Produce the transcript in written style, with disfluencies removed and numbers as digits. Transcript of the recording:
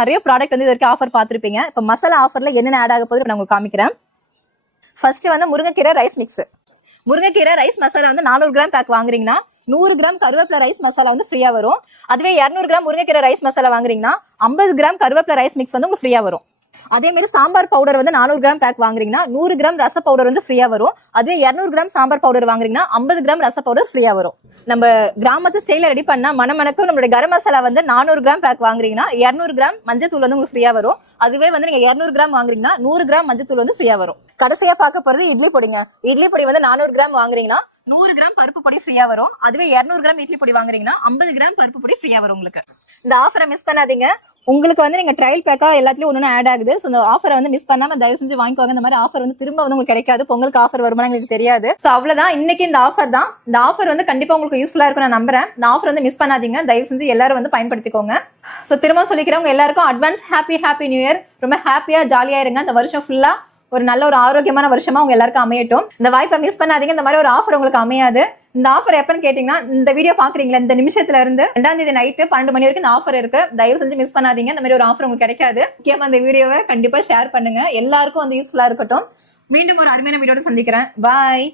நிறைய ப்ராடக்ட் வந்து இதற்கு ஆஃபர் பார்த்துருப்பீங்க. இப்போ மசாலா ஆஃபர்ல என்னென்ன ஆட் ஆக போகுது நான் உங்களுக்கு காமிக்கிறேன். ஃபர்ஸ்ட் வந்து முருங்கைக்கீரை ரைஸ் மிக்ஸ். முருங்கைக்கீரை ரைஸ் மசாலா வந்து 400 கிராம் பேக் வாங்குறீங்கன்னா 100 கிராம் கருவேப்பிலை ரைஸ் மசாலா வந்து ஃப்ரீயா வரும். அதுவே 200 கிராம் முருங்கைக்கீரை ரைஸ் மசாலா வாங்குறீங்கன்னா 50 கிராம் கருவேப்பிலை ரைஸ் மிக்ஸ் வந்து உங்களுக்கு ஃப்ரீயா வரும். அதே மாதிரி சாம்பார் பவுடர் வந்து 400 கிராம் பேக் வாங்குறீங்கன்னா 100 கிராம் ரச பவுடர் வந்து ஃப்ரீயா வரும். அதுவே 200 கிராம் சாம்பார் பவுடர் வாங்குறீங்கன்னா 50 கிராம் ரச பவுடர் ஃப்ரீயா வரும். நம்ம கிராமத்து ஸ்டைல ரெடி பண்ணா மணமணக்கும் நம்மளுடைய கரம் மசாலா வந்து 400 கிராம் பேக் வாங்குறீங்கன்னா 200 கிராம் மஞ்சள் தூள் வந்து உங்களுக்கு ஃப்ரீயா வரும். அதுவே வந்து நீங்க 200 கிராம் வாங்குறீங்கன்னா 100 கிராம் மஞ்சள் தூள் வந்து ஃப்ரீயா வரும். கடைசியா பார்க்க போறது இட்லி பொடிங்க. இட்லி பொடி வந்து 400 கிராம் வாங்குறீங்கன்னா 100 கிராம் பருப்பு பொடி ஃப்ரீயா வரும். அதுவே 200 கிராம் இட்லி பொடி வாங்குறீங்கன்னா 50 கிராம் பருப்பு பொடி ஃப்ரீயா வரும். உங்களுக்கு இந்த ஆஃபரை மிஸ் பண்ணாதீங்க. உங்களுக்கு வந்து நீங்க ட்ரையல் பேக்கா எல்லாத்துலயும் ஒன்னு ஆட் ஆகுது. ஸோ இந்த ஆஃபரை வந்து மிஸ் பண்ணாம தயவு செஞ்சு வாங்கிக்கோங்க. இந்த மாதிரி ஆஃபர் வந்து திரும்ப வந்து உங்களுக்கு கிடைக்காது. பொங்கலுக்கு ஆஃபர் வருமா உங்களுக்கு தெரியாது. ஸோ அவ்வளவுதான் இன்னைக்கு இந்த ஆஃபர் தான். இந்த ஆஃபர் வந்து கண்டிப்பா உங்களுக்கு யூஸ்ஃபுல்லா இருக்கும் நான் நம்புறேன். இந்த ஆஃபர் வந்து மிஸ் பண்ணாதீங்க. தயவு செஞ்சு எல்லாரும் வந்து பயன்படுத்திக்கோங்க. ஸோ திரும்ப சொல்லிக்கிறவங்க எல்லாருக்கும் அட்வான்ஸ் ஹாப்பி நியூ இயர். ரொம்ப ஹாப்பியா ஜாலியா இருங்க. இந்த வருஷம் ஃபுல்லா ஒரு நல்ல ஒரு ஆரோக்கியமான வருஷமா உங்க எல்லாருக்கும் அமையட்டும். இந்த வாய்ப்பை மிஸ் பண்ணாதீங்க. இந்த மாதிரி ஒரு ஆஃபர் உங்களுக்கு அமையாது. இந்த ஆஃபர் எப்பன்னு கேட்டீங்கன்னா இந்த வீடியோ பாக்குறீங்களா இந்த நிமிஷத்துல இருந்து 2ஆம் தேதி நைட்டு 12 மணி வரைக்கும் இந்த ஆஃபர் இருக்கு. தயவு செஞ்சு மிஸ் பண்ணாதீங்க. இந்த மாதிரி ஒரு ஆஃபர் உங்களுக்கு கிடைக்காது. முக்கியமா இந்த வீடியோவை கண்டிப்பா ஷேர் பண்ணுங்க. எல்லாருக்கும் வந்து யூஸ்ஃபுல்லா இருக்கட்டும். மீண்டும் ஒரு அருமையான வீடியோட சந்திக்கிறேன். பாய்.